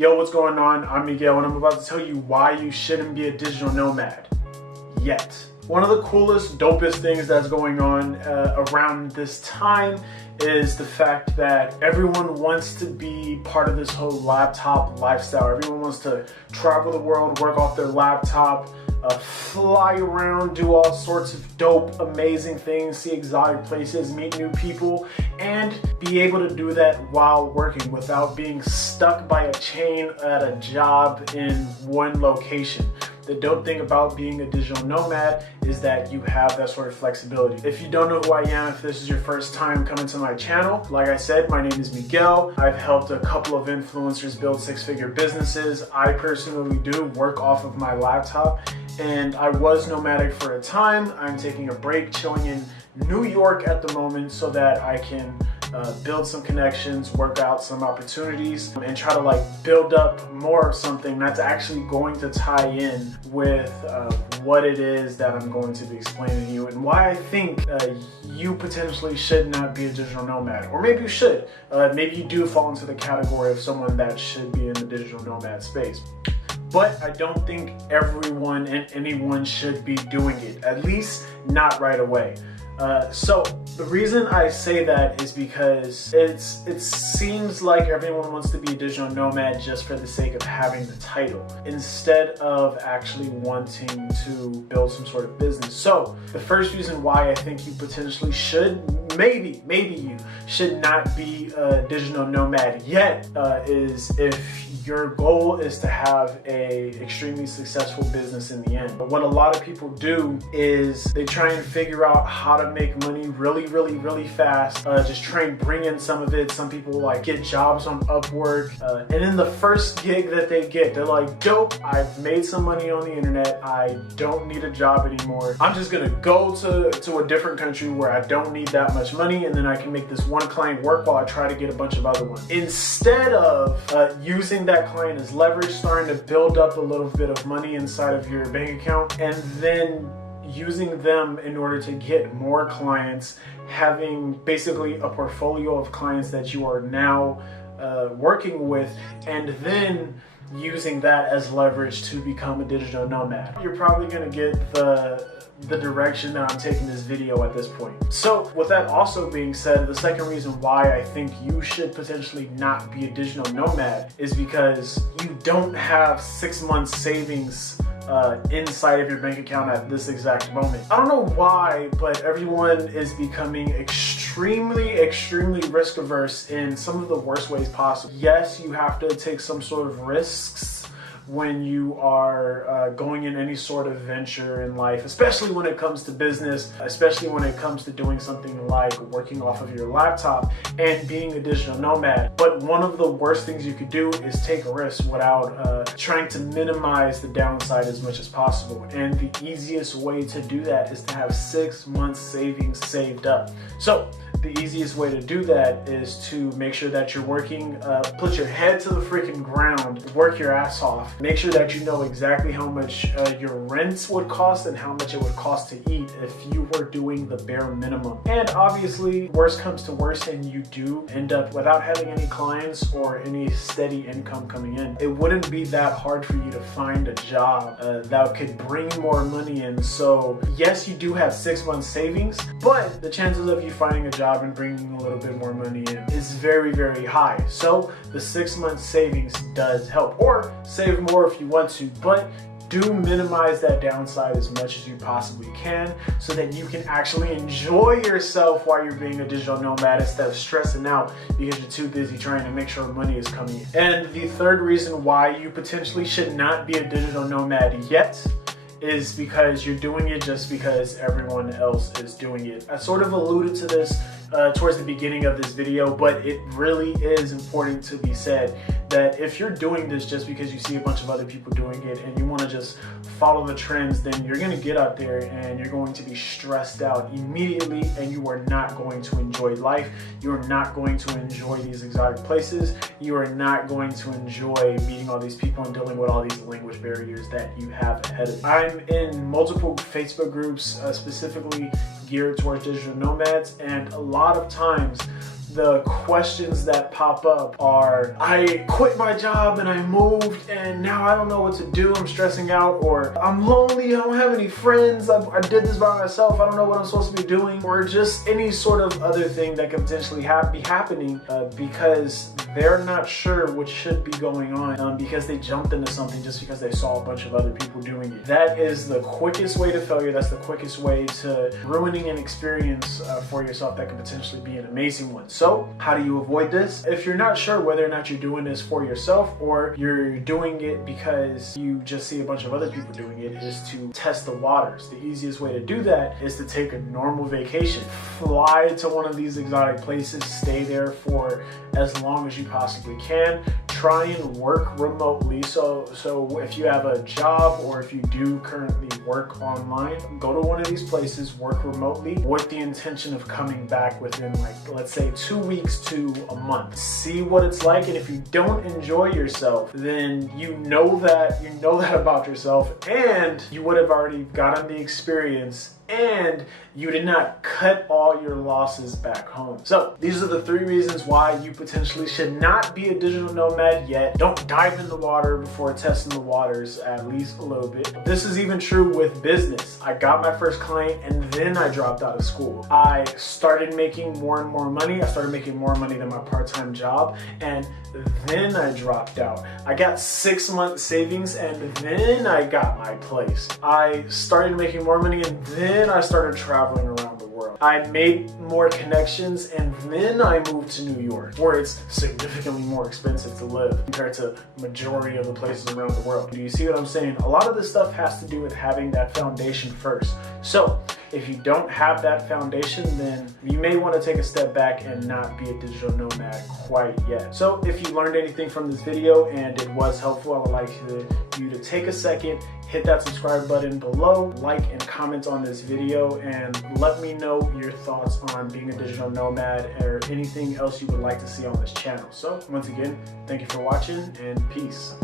Yo, what's going on? I'm Miguel and I'm about to tell you why you shouldn't be a digital nomad yet. One of the coolest, dopest things that's going on around this time is the fact that everyone wants to be part of this whole laptop lifestyle. Everyone wants to travel the world, work off their laptop, fly around, do all sorts of dope, amazing things, see exotic places, meet new people, and be able to do that while working without being stuck by a chain at a job in one location. The dope thing about being a digital nomad is that you have that sort of flexibility. If you don't know who I am, if this is your first time coming to my channel, like I said, my name is Miguel. I've helped a couple of influencers build six-figure businesses. I personally do work off of my laptop, and I was nomadic for a time. I'm taking a break, chilling in New York at the moment so that I can build some connections, work out some opportunities, and try to build up more of something that's actually going to tie in with what it is that I'm going to be explaining to you and why I think you potentially should not be a digital nomad. Or maybe you should. Maybe you do fall into the category of someone that should be in the digital nomad space. But I don't think everyone and anyone should be doing it, at least not right away. So the reason I say that is because it seems like everyone wants to be a digital nomad just for the sake of having the title, instead of actually wanting to build some sort of business. So the first reason why I think you potentially should, maybe you should not be a digital nomad yet, is if your goal is to have a extremely successful business in the end. But what a lot of people do is they try and figure out how to make money really fast, just try and bring in some of it. Some people get jobs on Upwork, and in the first gig that they get, they're like, dope, I've made some money on the internet, I don't need a job anymore, I'm just gonna go to a different country where I don't need that much money, and then I can make this one client work while I try to get a bunch of other ones. Instead of using that client as leverage, starting to build up a little bit of money inside of your bank account, and then using them in order to get more clients, having basically a portfolio of clients that you are now working with, and then using that as leverage to become a digital nomad. You're probably gonna get the direction that I'm taking this video at this point. So with that also being said, the second reason why I think you should potentially not be a digital nomad is because you don't have 6 months savings inside of your bank account at this exact moment. I don't know why, but everyone is becoming extremely risk averse in some of the worst ways possible. Yes, you have to take some sort of risks when you are going in any sort of venture in life, especially when it comes to business, especially when it comes to doing something like working off of your laptop and being a digital nomad. But one of the worst things you could do is take a risk without trying to minimize the downside as much as possible. And the easiest way to do that is to have 6 months savings saved up. So the easiest way to do that is to make sure that you're working, put your head to the freaking ground, work your ass off. Make sure that you know exactly how much your rents would cost and how much it would cost to eat if you were doing the bare minimum. And obviously, worst comes to worst and you do end up without having any clients or any steady income coming in, it wouldn't be that hard for you to find a job that could bring more money in. So yes, you do have 6 months savings, but the chances of you finding a job and bringing a little bit more money in is very high. So the 6 months savings does help, or save more if you want to, but do minimize that downside as much as you possibly can so that you can actually enjoy yourself while you're being a digital nomad instead of stressing out because you're too busy trying to make sure money is coming in. And the third reason why you potentially should not be a digital nomad yet is because you're doing it just because everyone else is doing it. I sort of alluded to this towards the beginning of this video, but it really is important to be said that if you're doing this just because you see a bunch of other people doing it and you want to just follow the trends, then you're going to get out there and you're going to be stressed out immediately, and you are not going to enjoy life. You are not going to enjoy these exotic places. You are not going to enjoy meeting all these people and dealing with all these language barriers that you have ahead of you. I'm in multiple Facebook groups specifically geared towards digital nomads, and a lot of times the questions that pop up are, I quit my job and I moved and now I don't know what to do, I'm stressing out, or I'm lonely, I don't have any friends, I did this by myself, I don't know what I'm supposed to be doing, or just any sort of other thing that could potentially be happening because they're not sure what should be going on because they jumped into something just because they saw a bunch of other people doing it. That is the quickest way to failure. That's the quickest way to ruining an experience for yourself that could potentially be an amazing one. So how do you avoid this? If you're not sure whether or not you're doing this for yourself or you're doing it because you just see a bunch of other people doing it, is to test the waters. The easiest way to do that is to take a normal vacation. Fly to one of these exotic places, stay there for as long as you possibly can. Try and work remotely. So if you have a job or if you do currently work online, go to one of these places, work remotely with the intention of coming back within, like, let's say 2 weeks to a month. See what it's like, and if you don't enjoy yourself, then you know that about yourself, and you would have already gotten the experience, and you did not cut all your losses back home. So these are the 3 reasons why you potentially should not be a digital nomad yet. Don't dive in the water before testing the waters at least a little bit. This is even true with business. I got my first client and then I dropped out of school. I started making more and more money. I started making more money than my part-time job, and then I dropped out. I got 6 months savings and then I got my place. I started making more money and then I started traveling around the world. I made more connections and then I moved to New York, where it's significantly more expensive to live compared to majority of the places around the world. Do you see what I'm saying? A lot of this stuff has to do with having that foundation first. So if you don't have that foundation, then you may want to take a step back and not be a digital nomad quite yet. So if you learned anything from this video and it was helpful, I would like you to take a second, hit that subscribe button below, like and comment on this video, and let me know your thoughts on being a digital nomad or anything else you would like to see on this channel. So once again, thank you for watching and peace.